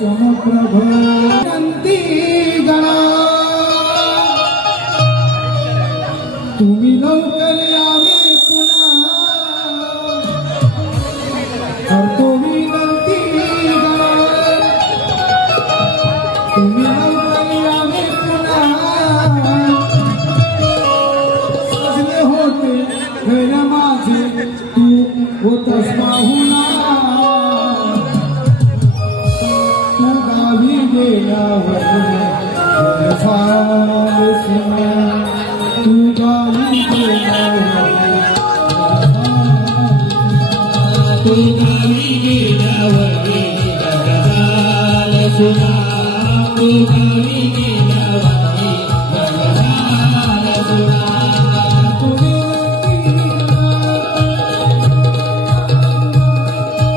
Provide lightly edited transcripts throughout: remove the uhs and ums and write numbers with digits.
समप्रभ नंदी गणा तुम्ही लवकर यावे पुन्हा करतो विनंती गणा तुम्ही लवकर यावे पुन्हा सजले होते घर माझे तू होतस पाहुणा तू गावी गेल्यावर तू गावी गेल्यावर तू गावी गेल्यावर सुना तू गावी गेल्यावर सुना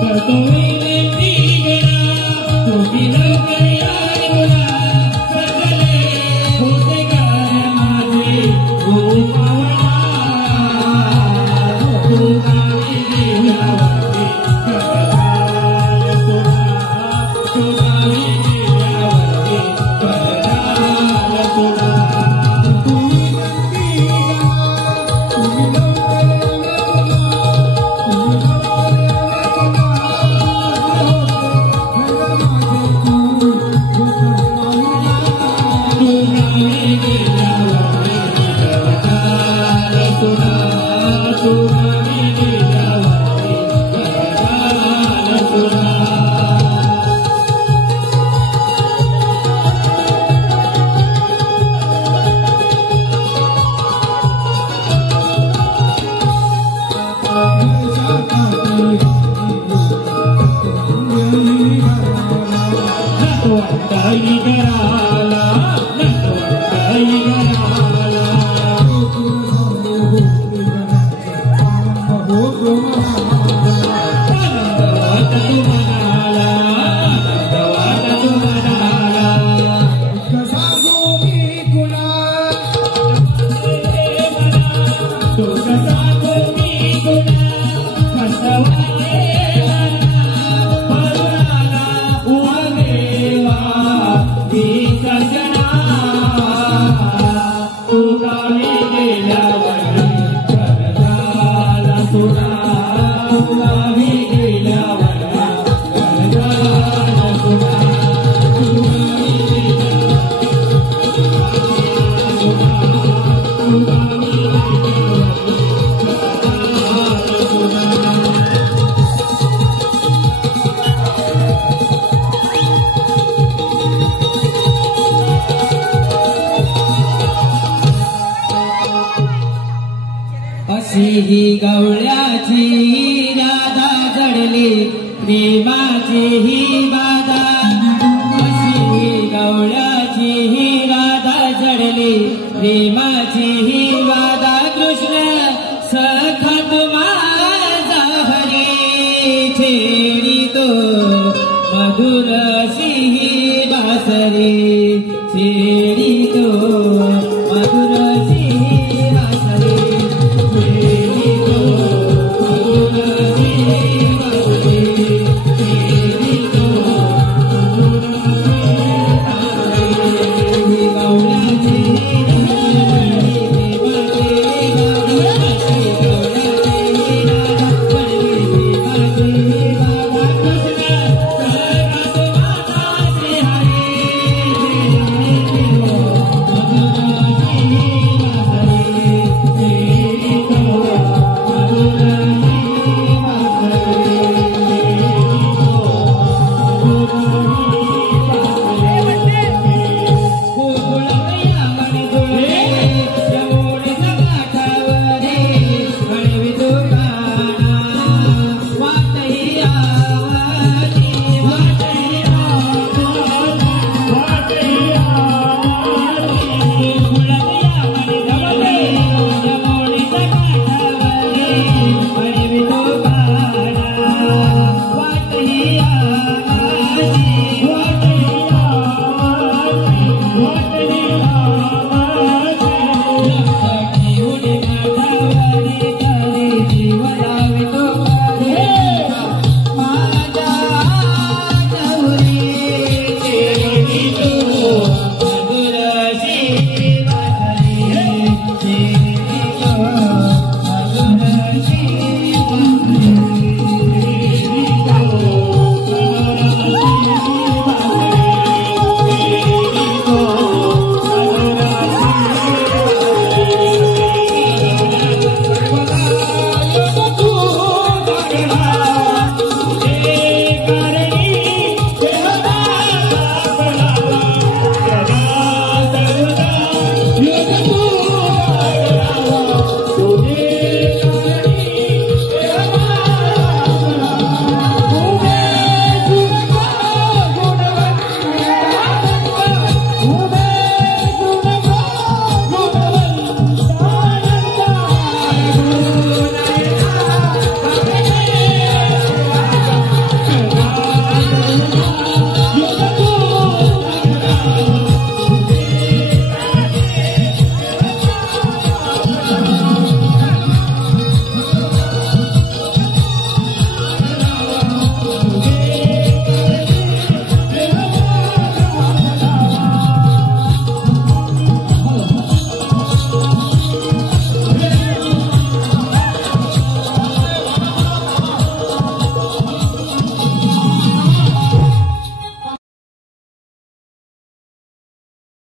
करतो विनंती गणा तुम्ही लवकर या सगळे होते घर माझे हो पावना तू गावी गेल्यावर तू गावी ही गवळ्याची राधा जडली प्रेमाची ही बाधा अशी ही गवळ्याची ही राधा जडली प्रेमाची ही बाधा कृष्ण सखा माझा हरी छेडी तो मधुर अशी ही बासरी